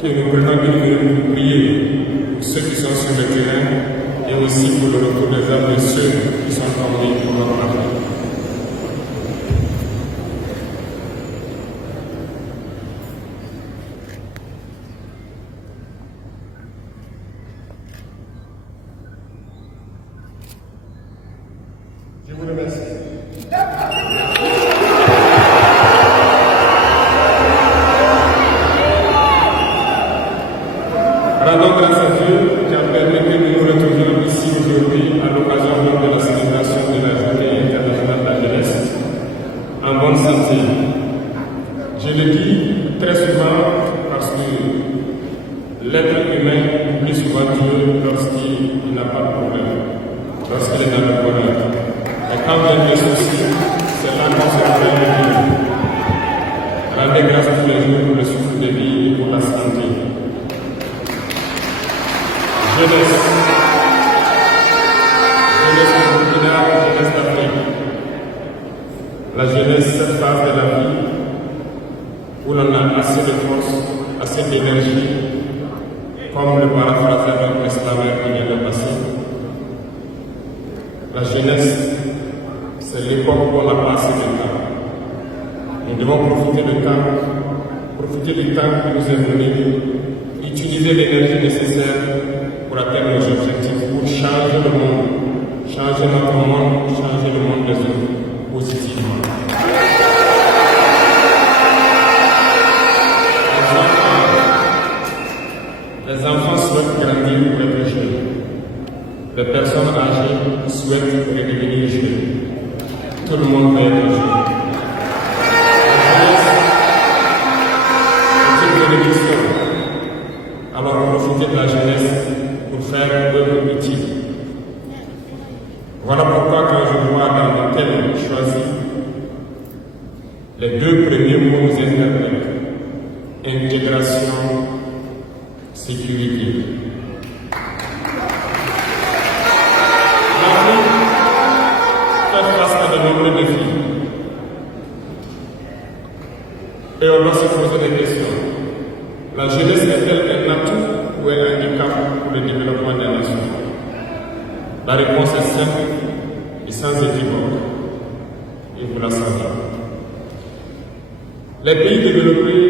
que nous prenons une minute pour prier pour ceux qui sont sur le terrain et aussi pour le retour des âmes de ceux qui sont tombés pour leur patrie. Je vous remercie. Rendons grâce à Dieu qui a permis que nous nous retrouvions ici aujourd'hui à l'occasion de la célébration de la Journée internationale de la jeunesse en bonne santé. Je le dis très souvent parce que l'être humain oublie souvent Dieu lorsqu'il n'a pas de problème, lorsqu'il est dans le bonheur. Et quand viennent les soucis, c'est là qu'on se rappelle de Dieu. Rendez grâce tous les jours pour le souffle de vie et pour la santé. Jeunesse au Burkina, jeunesse d'Afrique. La jeunesse, cette phase de la vie où l'on a assez de force, assez d'énergie, comme le paraphrasé notre esclavage qui vient de passer. La jeunesse, c'est l'époque où on n'a pas assez de temps. Nous devons profiter du temps qui nous est donné, utiliser l'énergie nécessaire pour atteindre nos objectifs, pour changer le monde, changer notre monde, changer le monde des autres positivement. Les enfants souhaitent grandir pour être jeunes. Les personnes âgées souhaitent redevenir jeunes. Tout le monde veut être jeune. La jeunesse est une bénédiction. Alors profitez de la jeunesse pour faire œuvre utile. Voilà pourquoi quand je vois dans le thème choisi, les deux premiers mots nous interpellent. Intégration, sécurité. L'Afrique fait face à de nombreux défis. Et on doit se poser des questions. La jeunesse est-elle un atout ou un handicap pour le développement des nations? La réponse est simple et sans équivoque. Et vous la savez. Les pays développés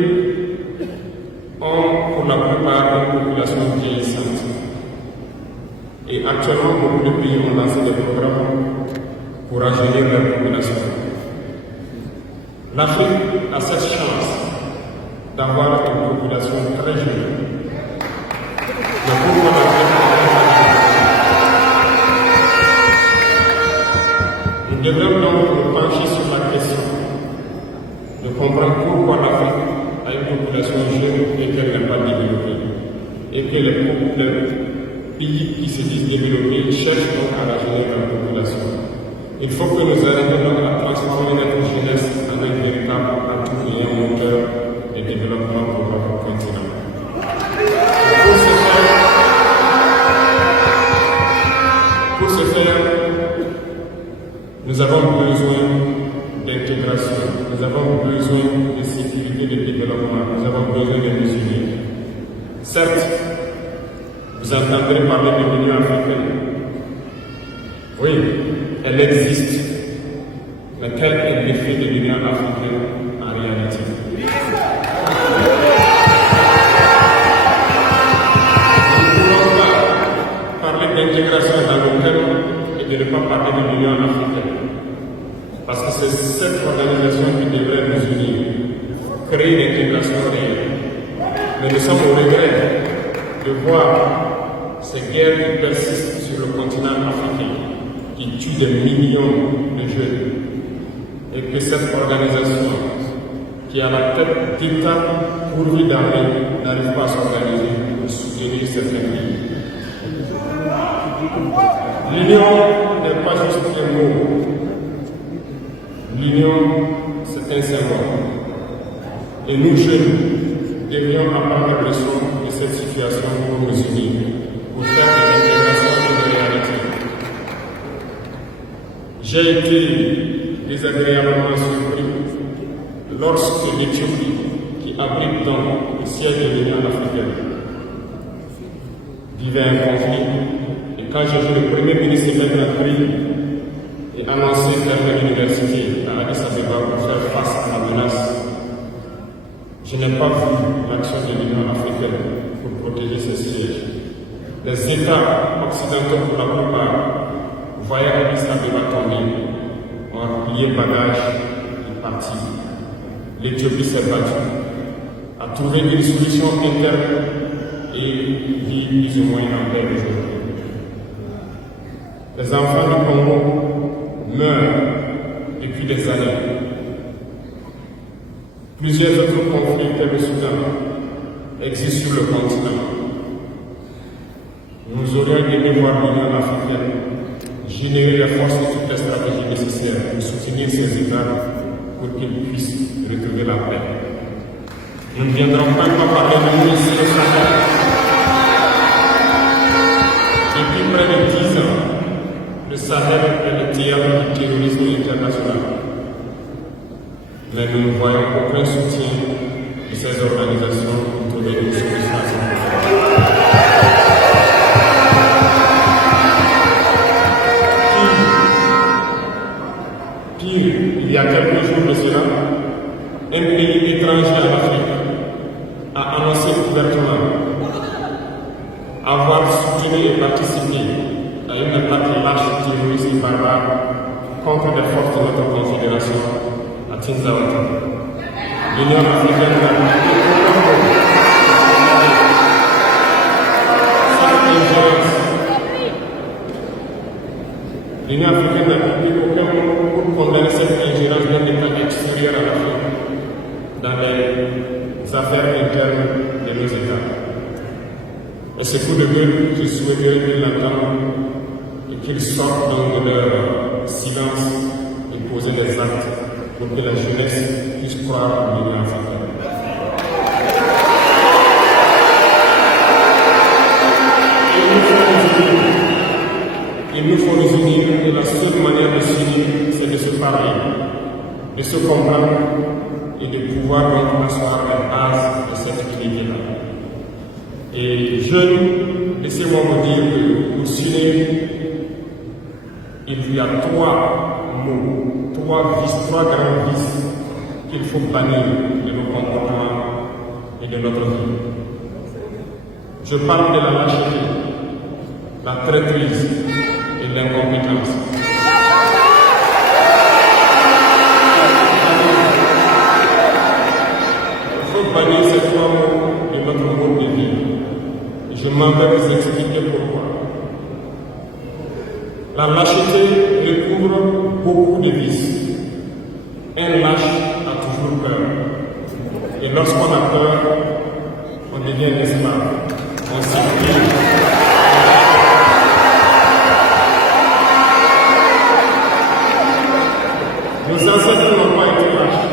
ont pour la plupart une population vieillissante. Et actuellement, beaucoup de pays ont lancé des programmes pour rajeunir leur population. L'Afrique a cette chance d'avoir une population très jeune. Mais pourquoi nous devons donc nous pencher sur la question de comprendre pourquoi l'Afrique a une population jeune et qu'elle n'est pas développée. Et que les pays qui se disent développés cherchent donc à rajeunir leur population. Il faut que nous arrivions donc à transformer notre jeunesse en un véritable atout et un moteur de développement pour notre continent. Pour ce faire, nous avons besoin d'intégration, nous avons besoin de sécurité, de développement, nous avons besoin de nous unir. Certes, vous entendrez parler de l'Union africaine. Oui, elle existe. Mais quel est l'effet de l'Union africaine en réalité? Nous ne pouvons pas parler d'intégration dans le thème et de ne pas parler de l'Union africaine. Parce que c'est cette organisation qui devrait nous unir, créer une intégration réelle. Mais nous sommes au regret de voir ces guerres qui persistent sur le continent africain, qui tuent des millions de jeunes, et que cette organisation, qui a la tête d'État pourvu d'armée, n'arrive pas à s'organiser pour soutenir certains pays. L'union n'est pas juste un mot. L'union, c'est un symbole. Et nous, jeunes, devrions apprendre la leçon de cette situation pour nous unir, pour faire de l'intégration une réalité. J'ai été désagréablement surpris lorsque l'Éthiopie, qui abrite donc le siège de l'Union africaine. Vivait un conflit, et quand j'ai vu le premier ministre mettre un prix et annoncer fermer l'université à Addis Abeba pour faire face à la menace, je n'ai pas vu l'action de l'Union africaine pour protéger ces sièges. Les États occidentaux, pour la plupart, voyaient Addis Abeba tomber, ont plié bagages et parti. L'Éthiopie s'est battue, a trouvé une solution interne et vit plus ou moins en paix aujourd'hui. Les enfants du Congo meurent depuis des années. Plusieurs autres conflits tels le Soudan existent sur le continent. Nous aurions aimé voir l'Union africaine générer les forces et toutes les stratégies nécessaires pour soutenir ces États pour qu'ils puissent retrouver la paix. Nous ne viendrons pas parler de nous ici au Sahel. Depuis près de 10 ans, le Sahel est le théâtre du terrorisme international. Mais nous ne voyons aucun soutien de ces organisations pour trouver une solution à ce problème. Pire, il y a quelques jours de cela, un pays étranger en Afrique a annoncé ouvertement avoir soutenu et participé à une attaque lâche terroriste et barbare contre des forces de notre confédération à Tinzaouata. L'Union africaine n'a plus L'Union africaine n'a pris aucun mot pour condamner cette ingérence d'un État extérieur à l'Afrique dans les affaires internes de nos États. Et ce coup de gueule, je souhaiterais qu'ils l'entendent et qu'ils sortent donc de leur silence et poser des actes pour que la jeunesse puisse croire en l'Union africaine. Il nous faut nous unir et la seule manière de s'unir, c'est de se parler, de se comprendre et de pouvoir donc asseoir la base de cette unité-là. Et jeunes, laissez-moi vous dire que pour s'unir, il y a 3 mots, 3 grands vices qu'il faut bannir de nos comportements et de notre vie. Je parle de la lâcheté, la traîtrise et l'incompétence. Il faut bannir ces 3 mots de notre mode de vie. Et je m'en vais vous expliquer pourquoi. La lâcheté recouvre beaucoup de vices. Un lâche a toujours peur. Et lorsqu'on a peur, on devient un esclave. On s'épuise. Nos ancêtres n'ont pas été lâches.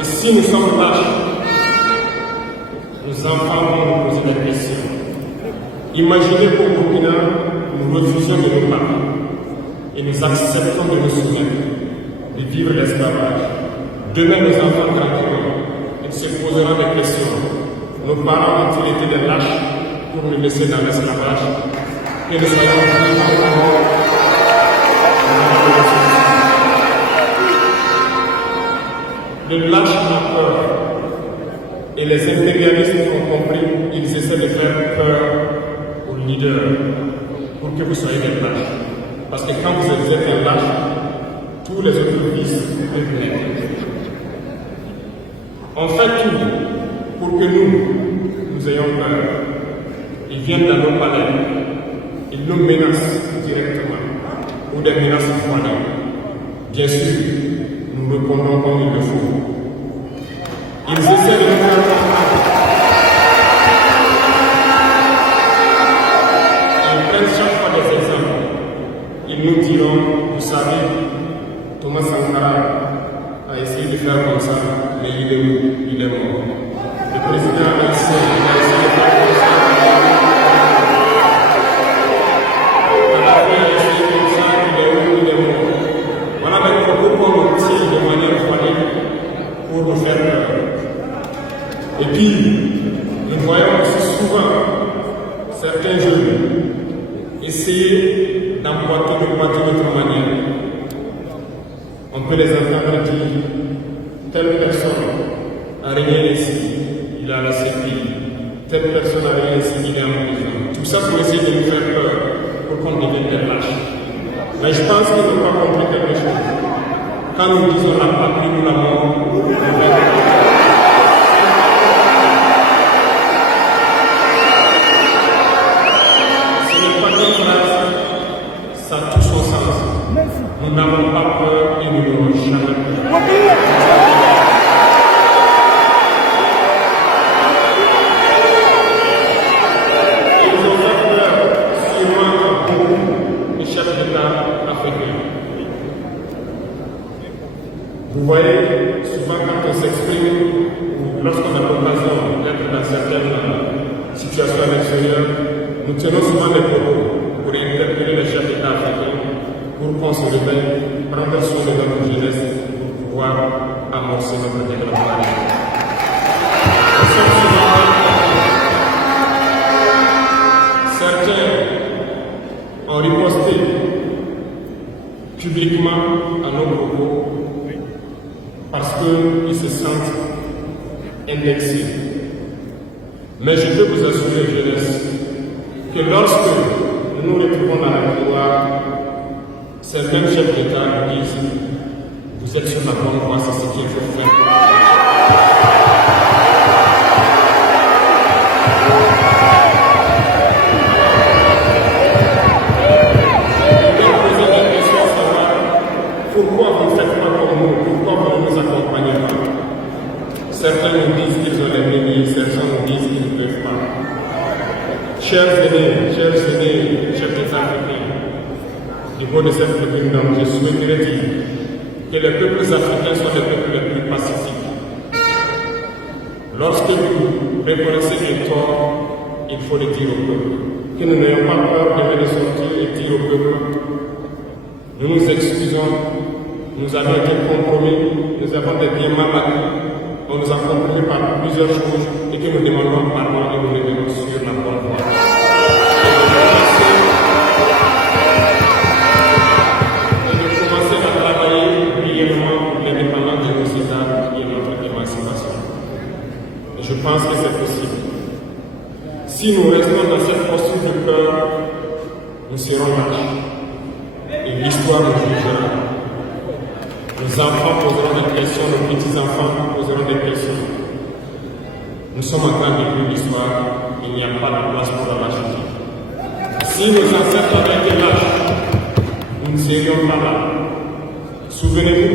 Et si nous sommes lâches, nos enfants vont nous poser des questions. Imaginez qu'au Burkina, nous refusions de nous parler et nous acceptons de nous soumettre, de vivre l'esclavage. Demain, nos enfants grandiront et se poseront des questions. Nos parents ont-ils été des lâches pour nous laisser dans l'esclavage? Que nous soyons le lâche a peur. Et les impérialistes ont compris qu'ils essaient de faire peur aux leaders pour que vous soyez des lâches. Parce que quand vous êtes un lâche, tous les autres vices peuvent naître. On fait tout pour que nous ayons peur. Ils viennent dans nos palais, ils nous menacent directement ou des menaces froides. Bien sûr, nous répondons comme il le faut. Ils essaient de nous faire comprendre. Ils prennent chaque fois des exemples. Ils nous diront, vous savez, Thomas Sankara a essayé de faire comme ça, mais il est où? Il est mort. Le président a essayé de faire comme ça. Kadhafi a essayé comme ça, il est où? Il est mort. Voilà les propos qu'on tire de manière froide pour nous faire peur. On peut les entendre dire telle personne a rien ici, il a la sécurité. Telle personne a rien ici, il est en prison. Tout ça pour essayer de nous faire peur, pour qu'on devienne des lâches. Mais je pense qu'ils n'ont pas compris quelque chose. Quand nous disons la patrie ou la mort, ce n'est pas une phrase, ça a tout son sens. Nous n'avons pas peur et nous n'aurons jamais peur. Ils ont fait peur sûrement à beaucoup de chefs d'État africains. Vous voyez, souvent quand on s'exprime, ou lorsqu'on a l'occasion d'être dans certaines situations à l'extérieur, nous tenons souvent des propos pour interpeller les chefs d'État africains, pour qu'on se réveille, prendre soin de notre jeunesse, pour pouvoir amorcer notre développement. Certains ont riposté publiquement à nos propos parce qu'ils se sentent indexés. Mais je peux vous assurer, jeunesse, que lorsque nous nous retrouvons dans la pouvoir, ces mêmes chefs d'État nous disent vous êtes sur la bonne voie, c'est ce qu'il faut faire. Pourquoi vous ne faites pas comme nous? Pourquoi vous ne nous accompagnez pas? Certains nous disent qu'ils ont les bénis, certains nous disent qu'ils ne peuvent pas. Chers aînés, chefs d'État africains, du haut de cette tribune, je souhaiterais dire que les peuples africains sont les peuples les plus pacifiques. Lorsque vous reconnaissez un tort, il faut le dire au peuple. Que nous n'ayons pas peur de le sortir et dire au peuple. Nous nous excusons, nous avons été compromis, nous avons été bien mal acquis, on nous a compromis par plusieurs choses et que nous demandons pardon et nous revenons sur la bonne voie. Et de commencer à travailler réellement pour l'indépendance de nos États et notre émancipation. Et je pense que c'est possible. Si nous restons dans cette posture de peur, nous serons lâches. Et l'histoire nous jugera. Nos enfants poseront des questions, nos petits-enfants poseront des questions. Nous sommes en train d'écrire l'histoire, il n'y a pas de place pour la lâcheté. Si nos ancêtres avaient été lâches, nous ne serions pas là. Souvenez-vous,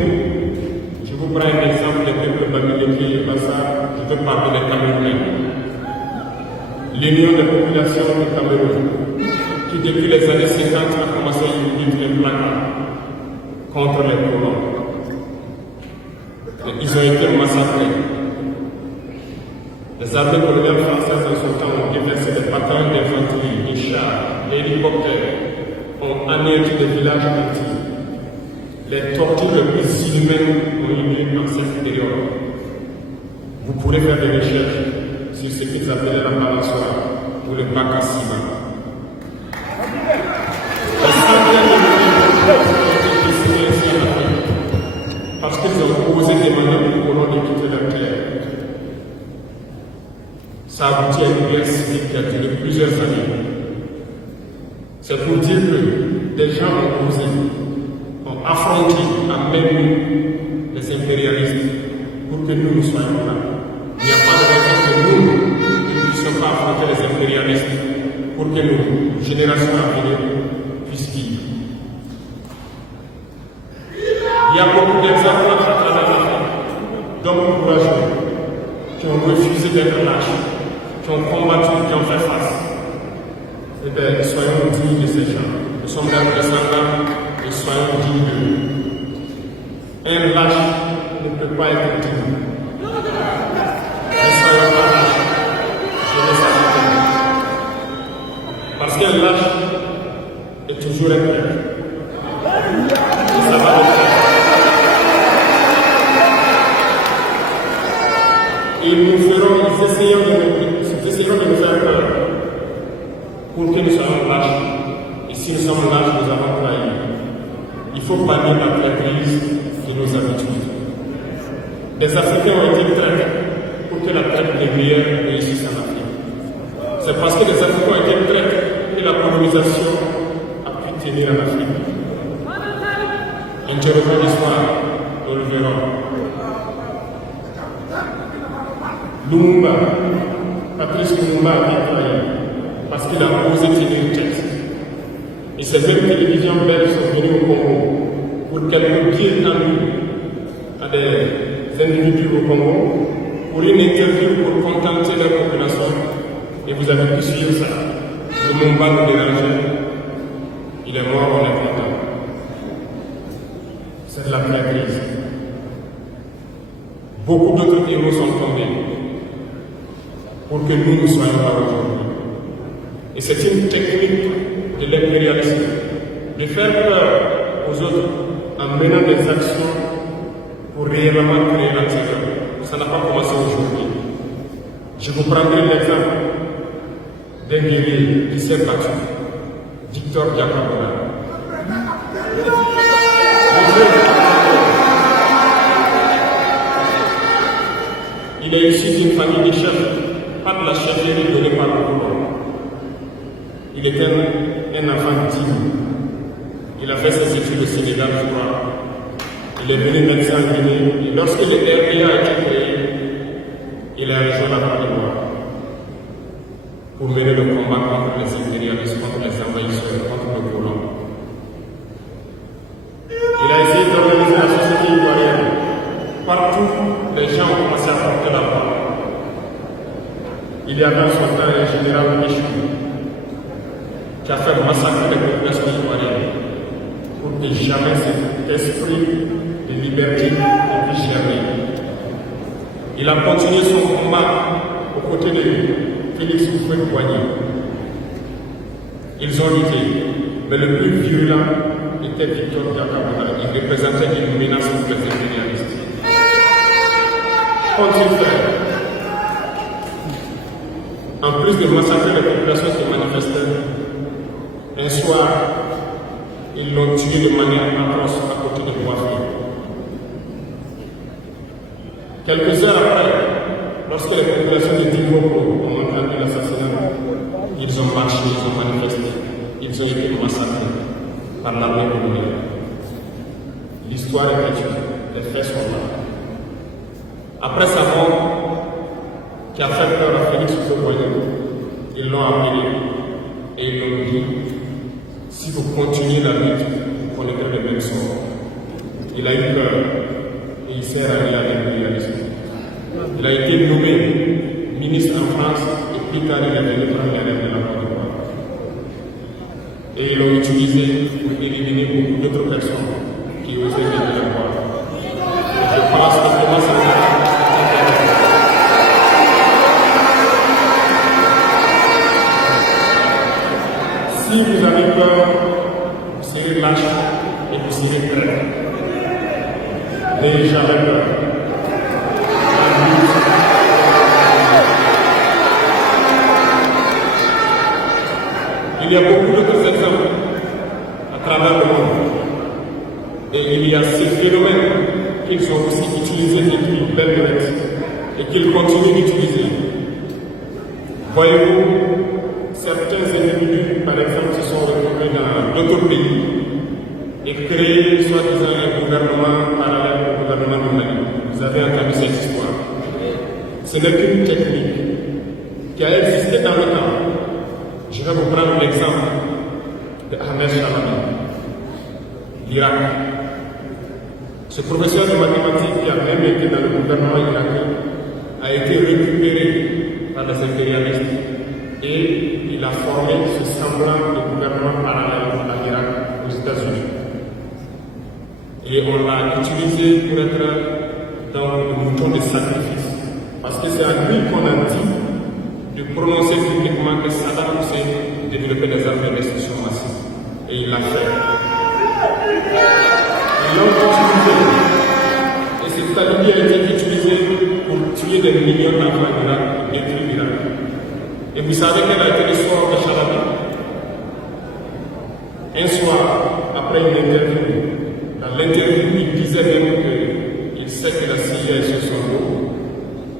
je vous prends un exemple des peuples babyloniens et Bassa, je veux parler des Camerounais. L'Union des populations du Cameroun, qui depuis les années 50 a commencé à unir les placards contre les colons. Ils ont été massacrés. Les armées coloniales françaises en son temps ont déversé des patrouilles d'infanterie, des chars, des hélicoptères, ont anéanti des villages entiers. Les tortures les plus inhumaines ont eu lieu dans cette période. Vous pourrez faire des recherches sur ce qu'ils appelaient la balançoire ou le bac à ciment. Parce qu'ils ont osé demander aux colons de quitter leur terre. Ça a abouti à une guerre civile qui a duré plusieurs années. C'est pour dire que des gens ont osé, ont affronté à même les impérialistes pour que nous soyons là. Il n'y a pas de raison que nous ne puissions pas affronter les impérialistes pour que nos générations à venir puissent vivre. Il y a beaucoup d'exemples à travers l'Afrique d'hommes courageux qui ont refusé d'être lâches, qui ont combattu, qui ont fait face. Eh bien, soyons dignes de ces gens. Nous sommes leurs descendants et soyons dignes d'eux. Un lâche ne peut pas être digne. Ne soyons pas lâches. Je laisse à parce qu'un lâche est toujours un père. Et ça va le faire. Et nous essayons de nous faire peur pour que nous soyons lâches. Et si nous sommes lâches, nous avons trahi. Il faut bannir la traîtrise de Des Africains ont été traités pour que la traite négrière réussisse en Afrique. C'est parce que les Africains ont été traités que la colonisation a pu tenir en Afrique. Interrogeons l'histoire, nous le verrons. Lumumba, Patrice Lumumba a été trahi parce qu'il a osé tenir tête. Et ces mêmes télévisions belges sont venues au Congo pour quelques pieds tendus à des individus au Congo pour une interview pour contenter leur population. Et vous avez pu suivre ça. Lumumba nous dérangeait. Il est mort, on est content. C'est de la crise. Beaucoup d'autres héros sont tombés pour que nous soyons là aujourd'hui. Et c'est une technique de l'impérialisme, de faire peur aux autres en menant des actions pour réellement créer la terreur. Ça n'a pas commencé aujourd'hui. Je vous prendrai l'exemple d'un guerrier qui s'est battu, Victor Diakabona. Il est issu d'une famille de chefs, pas de la chefferie donnée par le pouvoir. Il était un enfant digne. Il a fait ses études au Sénégal, je crois. Il est venu médecin en Guinée. Et lorsque le RDA a été créé, il a rejoint la Côte d'Ivoire pour mener le combat contre les impérialistes, contre les envahisseurs, contre le colon. Il a essayé d'organiser la société ivoirienne. Partout, les gens ont commencé à porter la voix. Il y a dans son temps un général Michou qui a fait massacrer les populations ivoiriennes pour que jamais cet esprit de liberté ne puisse germer. Il a continué son combat aux côtés de Félix Houphouët-Boigny. Ils ont lutté, mais le plus virulent était Victor Diakabona. Il représentait une menace pour les impérialistes. Qu'ont-ils fait? En plus de massacrer les populations qui manifestaient, un soir, ils l'ont tué de manière atroce à côté de Boisville. Quelques heures après, lorsque les populations de Diboko ont entendu l'assassinat, ils ont marché, ils ont manifesté, ils ont été massacrés par l'armée coloniale. L'histoire est écrite, les faits sont là. Après sa mort, qui a fait peur à Félix Houphouët-Boigny, ils l'ont appelé et ils l'ont dit: si vous continuez la lutte, vous connaîtrez le même sort. Il a eu peur et il s'est rallié à l'impérialisme. Il a été nommé ministre en France et plus tard il est devenu premier de la Côte d'Ivoire. Et ils l'ont utilisé pour éliminer beaucoup d'autres personnes qui osaient venir le voir. Je pense que comment ça va. Si vous avez peur, vous serez lâche et vous serez prêt. N'ayez jamais peur. Il y a beaucoup d'autres exemples à travers le monde. Et il y a ces phénomènes qu'ils ont aussi utilisés depuis belle lurette et qu'ils continuent d'utiliser. Voyez-vous, certains individus, par exemple, se sont retrouvés dans d'autres pays et créé soi-disant un gouvernement parallèle au gouvernement du Mali. Vous avez entendu cette histoire. Ce n'est qu'une technique qui a existé dans le temps. Je vais vous prendre l'exemple de Ahmed Chalami, l'Irak. Ce professeur de mathématiques qui a même été dans le gouvernement irakien a été récupéré par les impérialistes et il a formé ce semblant de gouvernement parallèle à l'Irak aux États-Unis. Et on l'a utilisé pour être dans le mouton de sacrifice. Parce que c'est à lui qu'on a dit de prononcer publiquement que Saddam Hussein développait des armes de destruction massive. Et il l'a fait. Ils l'ont utilisé. Et cette alibi a été utilisé pour tuer des millions d'enfants en Irak et détruire l'Irak. Et vous savez quel a été l'histoire de Chalami? Un soir, après une interview, dans l'interview, il disait même qu'il sais que la CIA est sur son dos.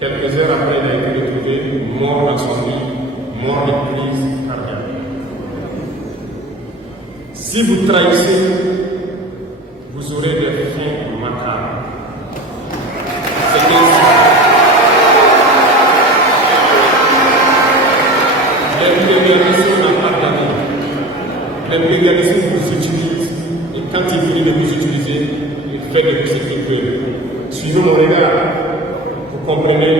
Quelques heures après, il a été retrouvé mort dans son lit, mort de crise cardiaque. Si vous trahissez, vous aurez des fins macabres. C'est ainsi. L'impérialisme n'a pas d'avenir. L'impérialisme vous utilise et quand il finit de vous utiliser, il fait de vous ce qu'il veut. Suivez mon regard, vous comprenez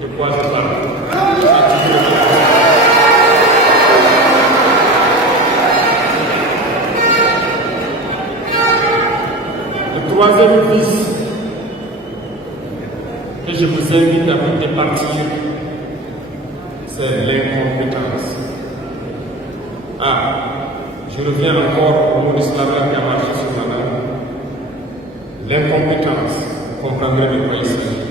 de quoi je parle. Le troisième vice que je vous invite à vous départir, c'est l'incompétence. Je reviens encore au mot de Slavic qui a marché sur ma langue. L'incompétence, vous comprendrez de quoi il s'agit.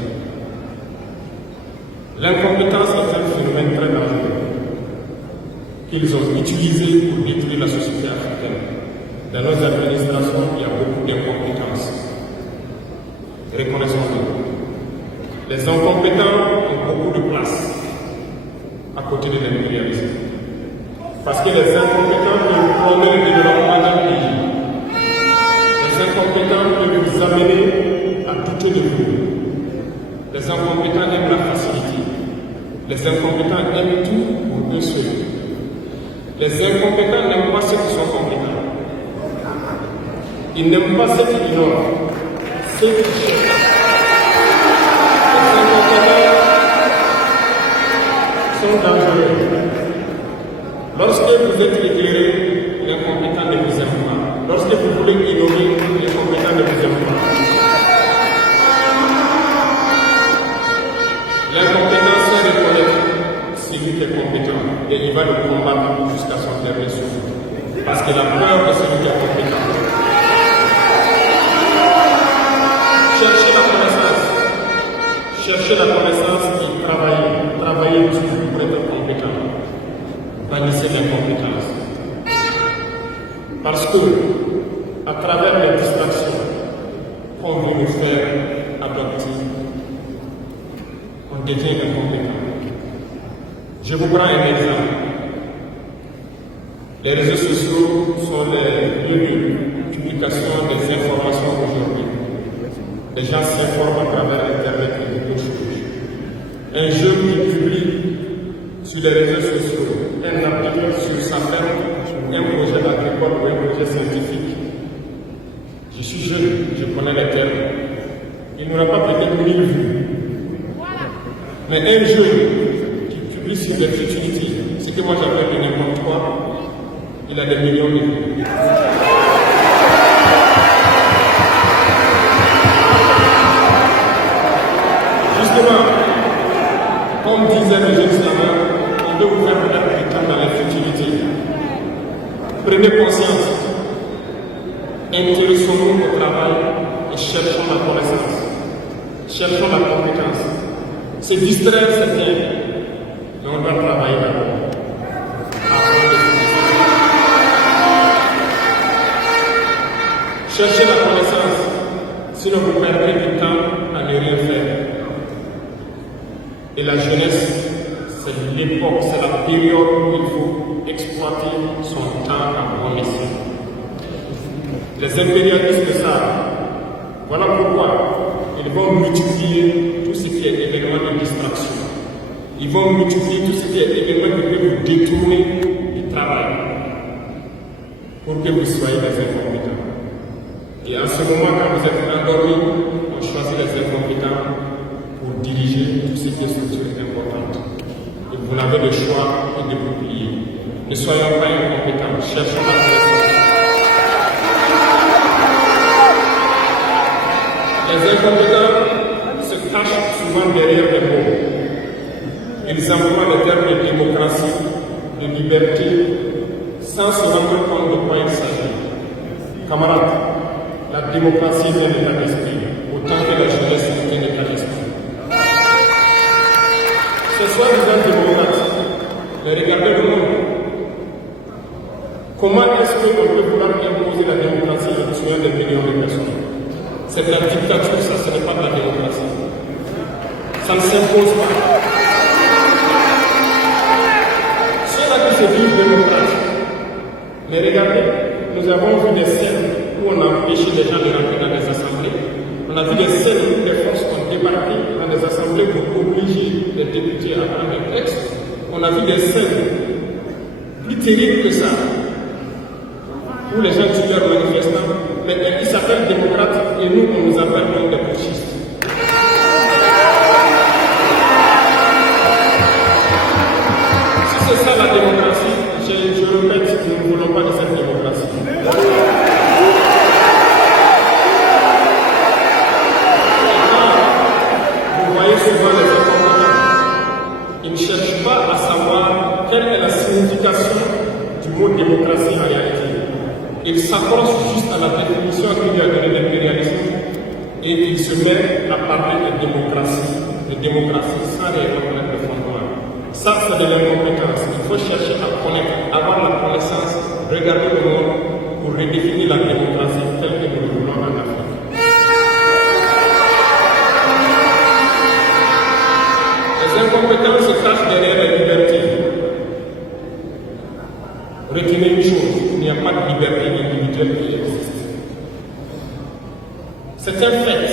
L'incompétence est un phénomène très dangereux qu'ils ont utilisé pour détruire la société africaine. Dans nos administrations, il y a beaucoup d'incompétence. Reconnaissons-le. Les incompétents ont beaucoup de place à côté de l'impérialisme. Parce que les incompétents peuvent prendre le développement d'un pays. Les incompétents peuvent vous amener à douter de vous. Les incompétents aiment la facilité. Les incompétents aiment tout pour eux seuls. Les incompétents n'aiment pas ceux qui sont compétents. Ils n'aiment pas ceux qui ignorent, ceux qui cherchent. Les incompétents sont dangereux. Lorsque vous êtes éclairé, l'incompétent ne vous aime pas. Lorsque vous voulez ignorer, l'incompétent ne vous aime pas. L'incompétent, c'est reconnaître celui qui est compétent et il va le combattre jusqu'à son dernier souffle. Parce que la peur de celui qui est compétent. Cherchez la connaissance. Cherchez la connaissance et travaillez toujours pour être compétent. Bannissez l'incompétence. Parce que, à travers les distractions qu'on veut nous faire adopter, on devient incompétent. Je vous prends un exemple. Les réseaux sociaux sont les lieux de publication des informations aujourd'hui. Les gens s'informent à travers Internet et beaucoup de choses. Un jeune qui publie sur les réseaux sociaux un article sur sa ferme, un projet agricole ou un projet scientifique. Je suis jeune, je connais les termes. Il n'aura pas peut-être 1000 vues. Mais un jeune qui publie sur les futilités, ce que moi j'appelle n'importe quoi, il a des millions de vues. Justement, comme disait le jeune savant, on doit vous faire perdre du temps dans les futilités. Prenez conscience. Intéressons-nous au travail et cherchons la connaissance. Cherchons la compétence. Se distraire, c'est bien, mais on doit travailler d'abord. Cherchez la connaissance, sinon vous perdrez du temps à ne rien faire. Et la jeunesse, c'est l'époque, c'est la période où il faut exploiter son temps à bon escient. Les impérialistes savent. Voilà pourquoi ils vont multiplier tout ce qui est événement de distraction. Ils vont multiplier tout ce qui est événement qui peut vous détourner du travail pour que vous soyez des incompétents. Et en ce moment, quand vous êtes endormis, on choisit les incompétents pour diriger tout ce qui est structure importante. Et vous n'avez le choix que de vous plier. Ne soyons pas incompétents, cherchons la connaissance. Les incompétents se cachent souvent derrière les mots. Ils emploient les termes de démocratie, de liberté, sans se rendre compte de quoi il s'agit. Camarades, la démocratie est un état d'esprit, autant que la jeunesse est un état d'esprit. Ce soi-disant démocratie, mais regardez le monde. Comment est-ce qu'on peut vouloir imposer la démocratie en tuant des millions de personnes? C'est de la dictature, ça, ce n'est pas de la démocratie. Ça ne s'impose pas. Ceux-là qui se disent démocrates, mais regardez, nous avons vu des scènes où on a empêché les gens de rentrer dans les assemblées. On a vu des scènes où les forces ont débarqué dans les assemblées pour obliger les députés à prendre des textes. On a vu des scènes plus terribles que ça, où les gens tuent leurs manifestants, mais ils s'appellent démocrates et nous, on nous appelle donc des putschistes. Si c'est ça la démocratie, je répète, nous ne voulons pas de cette démocratie. Vous voyez souvent les incompétents, ils ne cherchent pas à savoir quelle est la signification du mot démocratie en réalité. Ils s'accrochent juste à la définition qu'il y a donné l'impérialisme et ils se mettent à parler de démocratie sans réellement connaître le fondement. Ça, c'est de l'incompétence. Il faut chercher à connaître, avoir la connaissance, regarder le monde pour redéfinir la démocratie telle que nous le voulons en Afrique. Les incompétents se cachent derrière la liberté. Retenez une chose, il n'y a pas de liberté individuelle qui existe. C'est un fait.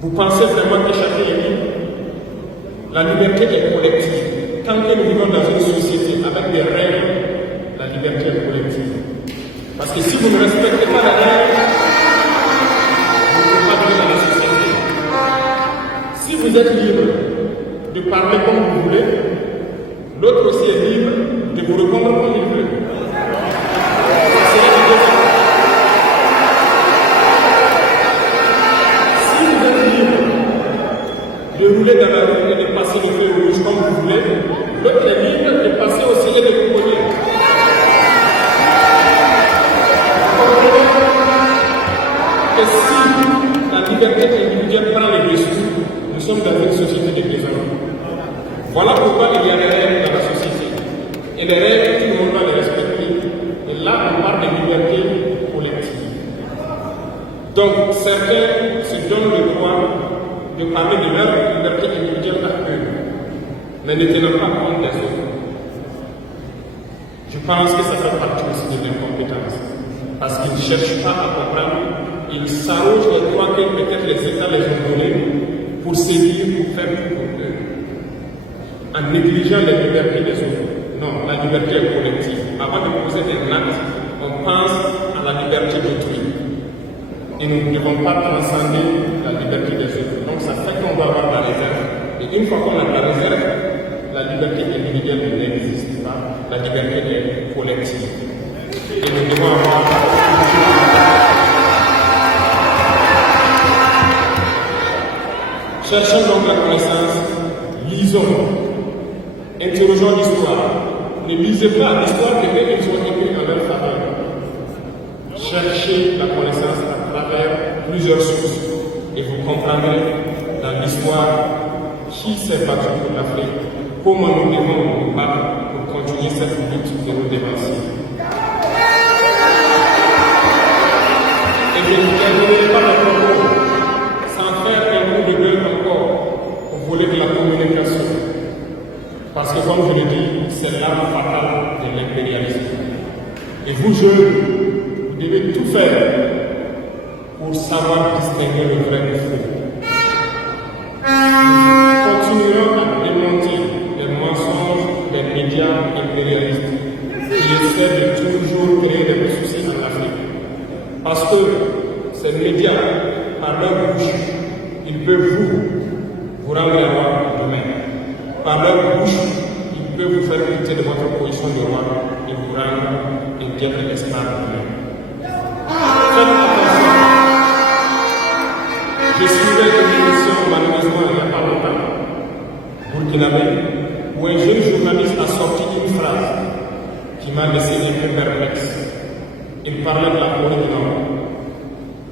Vous pensez vraiment que chacun est libre? La liberté est collective. Tant que nous vivons dans une société avec des règles, la liberté est collective. Parce que si vous ne respectez pas les règles, vous ne pouvez pas vivre dans la société. Si vous êtes libre de parler comme vous voulez, l'autre aussi est libre de vous répondre comme il veut. Si vous êtes libre de rouler dans la rue et de passer le feu rouge comme vous voulez, l'autre est libre de passer aussi et de vous cogner. Et si la liberté individuelle prend les dessus, nous sommes dans une société de désordre. Voilà pourquoi il y a des règles dans la société. Et les règles, tout le monde doit les respecter. Et là, on parle de liberté collective. Donc, certains se donnent le droit de parler de leur liberté individuelle à eux, mais ne tenant pas compte des autres. Je pense que ça fait partie aussi de l'incompétence. Parce qu'ils ne cherchent pas à comprendre, ils s'arrogent et croient que peut-être les États les ont donnés pour sévir, pour faire tout pour eux, en négligeant les libertés des autres. Non, la liberté est collective. Avant de poser des actes, on pense à la liberté d'autrui. Et nous ne devons pas transcender la liberté des autres. Donc ça fait qu'on va avoir la réserve. Et une fois qu'on a la réserve, la liberté individuelle n'existe pas. La liberté est collective. Et nous devons avoir cherchons donc la connaissance, lisons, interrogeons l'histoire. Ne lisez pas l'histoire que eux ils ont écrit en leur faveur. Cherchez la connaissance à travers plusieurs sources et vous comprendrez dans l'histoire qui s'est battu pour l'Afrique, comment nous devons nous battre pour continuer cette lutte de nos dévanciers. Et je ne terminerai pas mon propos sans faire un coup de gueule encore au volet de la communication. Parce que comme je le dis, c'est l'arme fatale de l'impérialisme. Et vous, jeunes, vous devez tout faire pour savoir distinguer le vrai du faux. Nous continuerons à démonter les mensonges des médias impérialistes qui essaient de toujours créer des soucis en Afrique. Parce que ces médias, par leur bouche, ils peuvent vous rendre les rois demain. Par leur bouche, ils peuvent vous faire quitter de votre position de roi et vous rendre et bien de l'esclave demain. Faites attention. Je suivais une émission, malheureusement, il n'y a pas longtemps, burkinabé, où un jeune journaliste a sorti une phrase qui m'a laissé un peu perplexe. Il parlait de la Corée du Nord.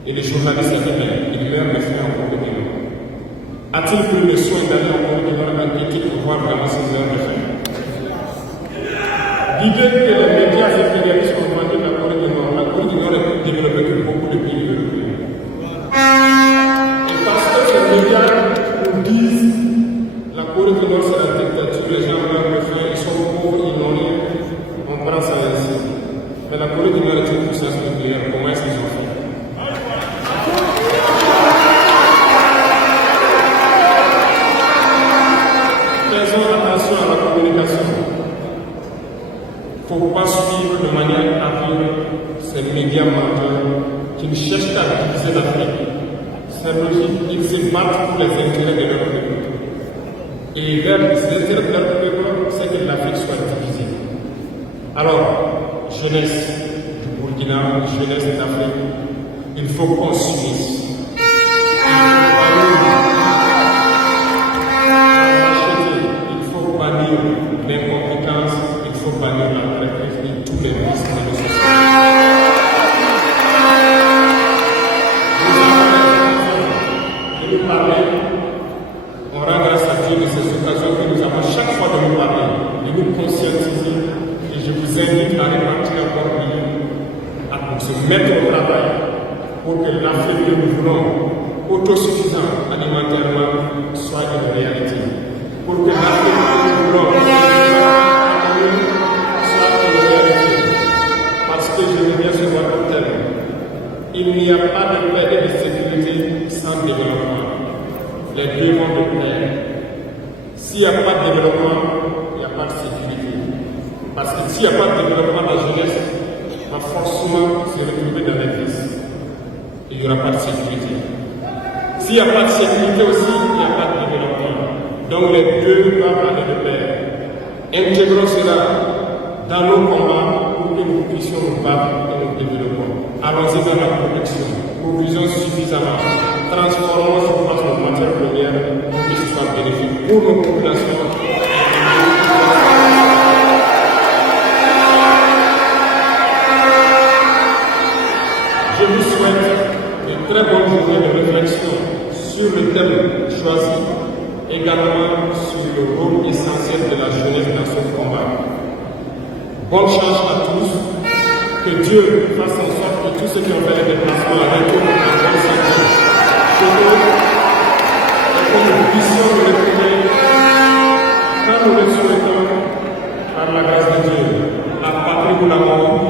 Et le journaliste a dit, il meurt de faim en Corée du Nord. A-t-il pris le soin d'aller en Corée du Nord enquêter pour voir vraiment s'il meurt de faim? L'idée que les médias impérialistes ont vendu la Corée du Nord est plus développée que beaucoup de pays médias nous disent la Corée du Nord c'est la dictature, les gens meurent de faim, ils sont pauvres, ils n'ont rien, on prend ça ainsi. Mais la Corée du Nord est une puissance nucléaire, comment est-ce qu'ils ont fait? Faisons attention à la communication. Il ne faut pas suivre de manière aveugle ces médias menteurs qui ne cherchent qu'à diviser l'Afrique. C'est logique, ils se battent pour les intérêts de leur peuple. Et les intérêts de leur peuple, c'est que l'Afrique soit divisée. Alors, jeunesse du Burkina, jeunesse d'Afrique, il faut qu'on s'unisse. Il faut bannir l'incompétence, il faut bannir la traîtrise de tous les vices de la société. Nous parler, on rend grâce à Dieu de ces occasions que nous avons chaque fois de nous parler, de nous conscientiser. Et je vous invite à répartir encore mieux, à se mettre au travail pour que l'Afrique que nous voulons, autosuffisante alimentairement, soit une réalité. Pour que l'Afrique que nous voulons soit une réalité. Parce que je reviens sur votre thème. Il n'y a pas de paix et de sécurité sans développement. Les deux vont de pair. S'il n'y a pas de développement, il n'y a pas de sécurité. Parce que s'il n'y a pas de développement, la jeunesse va forcément se retrouver dans les crises. Il n'y aura pas de sécurité. S'il n'y a pas de sécurité aussi, il n'y a pas de développement. Donc les deux doivent aller de pair. Intégrons cela dans nos combats pour que nous puissions nous battre dans le développement. Allons-y dans la protection, produisons suffisamment, transformons sur place nos matières premières pour que ce soit bénéfique pour nos populations. Je vous souhaite une très bonne journée de réflexion sur le thème choisi, également sur le rôle essentiel de la jeunesse dans ce combat. Bonne chance à tous. Que Dieu fasse en sorte que tous ceux qui ont fait les déplacements retournent en bonne santé chez eux et que nous puissions nous retrouver quand nous le souhaitons par la grâce de Dieu. La patrie pour l'amour.